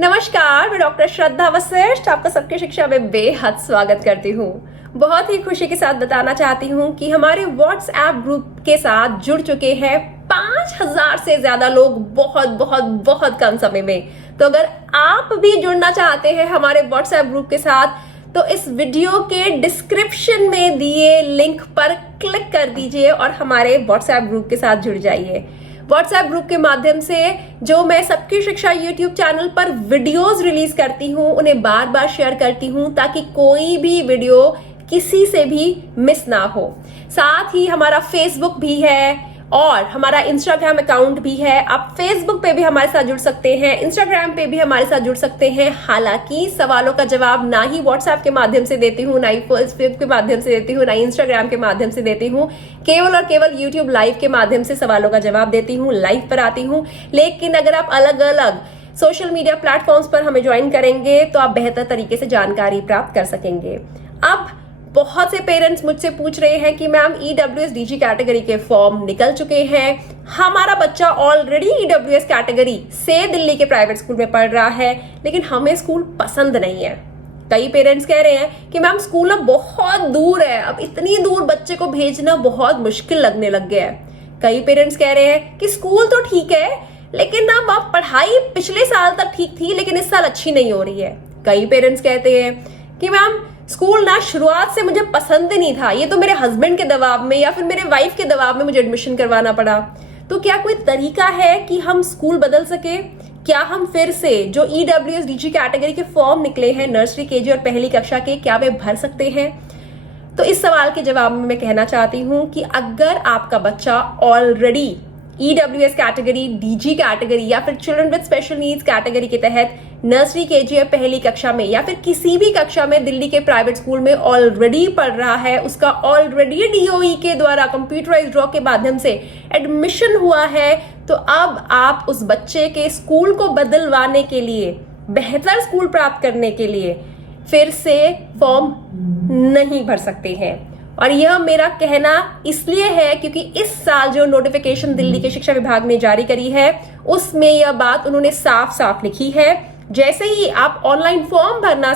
नमस्कार, मैं डॉक्टर श्रद्धा वशिष्ठ आपका सबकी शिक्षा में बेहद स्वागत करती हूँ। बहुत ही खुशी के साथ बताना चाहती हूँ कि हमारे व्हाट्सएप ग्रुप के साथ जुड़ चुके हैं 5000 से ज्यादा लोग बहुत बहुत बहुत कम समय में। तो अगर आप भी जुड़ना चाहते हैं हमारे व्हाट्सएप ग्रुप के साथ तो इस वीडियो के डिस्क्रिप्शन में दिए लिंक पर क्लिक कर दीजिए और हमारे व्हाट्सएप ग्रुप के साथ जुड़ जाइए। व्हाट्सएप ग्रुप के माध्यम से जो मैं सबकी शिक्षा यूट्यूब चैनल पर वीडियोस रिलीज करती हूँ उन्हें बार बार शेयर करती हूँ ताकि कोई भी वीडियो किसी से भी मिस ना हो। साथ ही हमारा फेसबुक भी है और हमारा इंस्टाग्राम अकाउंट भी है। आप फेसबुक पे भी हमारे साथ जुड़ सकते हैं, इंस्टाग्राम पे भी हमारे साथ जुड़ सकते हैं। हालांकि सवालों का जवाब ना ही व्हाट्सएप के माध्यम से देती हूँ, ना ही फेसबुक के माध्यम से देती हूँ, ना ही इंस्टाग्राम के माध्यम से देती हूँ। केवल और केवल यूट्यूब लाइव के माध्यम से सवालों का जवाब देती हूँ, लाइव पर आती हूँ। लेकिन अगर आप अलग अलग सोशल मीडिया प्लेटफॉर्म्स पर हमें ज्वाइन करेंगे तो आप बेहतर तरीके से जानकारी प्राप्त कर सकेंगे। अब बहुत से पेरेंट्स मुझसे पूछ रहे हैं कि मैम ईडब्ल्यूएस डीजी कैटेगरी के फॉर्म निकल चुके हैं, हमारा बच्चा ऑलरेडी ईडब्ल्यूएस कैटेगरी से दिल्ली के प्राइवेट स्कूल में पढ़ रहा है लेकिन हमें स्कूल पसंद नहीं है। कई पेरेंट्स कह रहे हैं कि मैम स्कूल अब बहुत दूर है, अब इतनी दूर बच्चे को भेजना बहुत मुश्किल लगने लग गया है। कई पेरेंट्स कह रहे हैं कि स्कूल तो ठीक है लेकिन अब पढ़ाई पिछले साल तक ठीक थी लेकिन इस साल अच्छी नहीं हो रही है। कई पेरेंट्स कहते हैं कि मैम स्कूल ना शुरुआत से मुझे पसंद नहीं था, ये तो मेरे हस्बैंड के दबाव में या फिर मेरे वाइफ के दबाव में मुझे एडमिशन करवाना पड़ा। तो क्या कोई तरीका है कि हम स्कूल बदल सके? क्या हम फिर से जो ईडब्ल्यूएस डीजी कैटेगरी के फॉर्म निकले हैं नर्सरी, केजी और पहली कक्षा के, क्या वे भर सकते हैं? तो इस सवाल के जवाब में मैं कहना चाहती हूँ कि अगर आपका बच्चा already EWS category, DG category या फिर children with special needs category के तहत नर्सरी, केजी या पहली कक्षा में या फिर किसी भी कक्षा में दिल्ली के प्राइवेट स्कूल में ऑलरेडी पढ़ रहा है, उसका ऑलरेडी डीओई के द्वारा कंप्यूटराइज्ड ड्रॉ के माध्यम से एडमिशन हुआ है, तो अब आप उस बच्चे के स्कूल को बदलवाने के लिए, बेहतर स्कूल प्राप्त करने के लिए फिर से फॉर्म नहीं भर सकते हैं। और यह मेरा कहना इसलिए है क्योंकि इस साल जो नोटिफिकेशन दिल्ली के शिक्षा विभाग ने जारी करी है उसमें यह बात उन्होंने साफ साफ लिखी है। जैसे ही आप ऑनलाइन फॉर्म भरना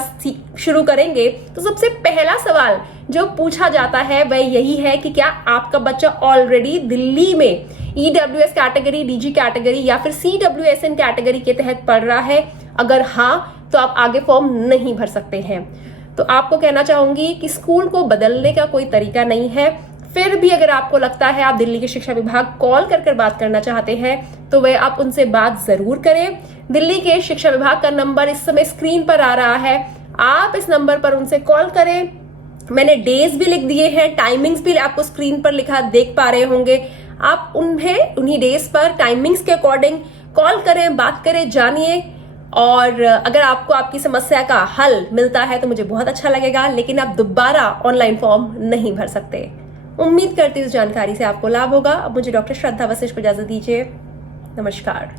शुरू करेंगे तो सबसे पहला सवाल जो पूछा जाता है वह यही है कि क्या आपका बच्चा ऑलरेडी दिल्ली में ईडब्ल्यूएस कैटेगरी, डीजी कैटेगरी या फिर सीडब्ल्यूएसएन कैटेगरी के तहत पढ़ रहा है। अगर हाँ तो आप आगे फॉर्म नहीं भर सकते हैं। तो आपको कहना चाहूंगी कि स्कूल को बदलने का कोई तरीका नहीं है। फिर भी अगर आपको लगता है आप दिल्ली के शिक्षा विभाग कॉल कर बात करना चाहते हैं तो वह आप उनसे बात जरूर करें। दिल्ली के शिक्षा विभाग का नंबर इस समय स्क्रीन पर आ रहा है, आप इस नंबर पर उनसे कॉल करें। मैंने डेज भी लिख दिए हैं, टाइमिंग्स भी आपको स्क्रीन पर लिखा देख पा रहे होंगे। आप उन्हीं डेज पर टाइमिंग्स के अकॉर्डिंग कॉल करें, बात करें, जानिए। और अगर आपको आपकी समस्या का हल मिलता है तो मुझे बहुत अच्छा लगेगा, लेकिन आप दोबारा ऑनलाइन फॉर्म नहीं भर सकते। उम्मीद करती हूँ इस जानकारी से आपको लाभ होगा। अब मुझे डॉक्टर श्रद्धा वशिष्ठ को इजाजत दीजिए। नमस्कार।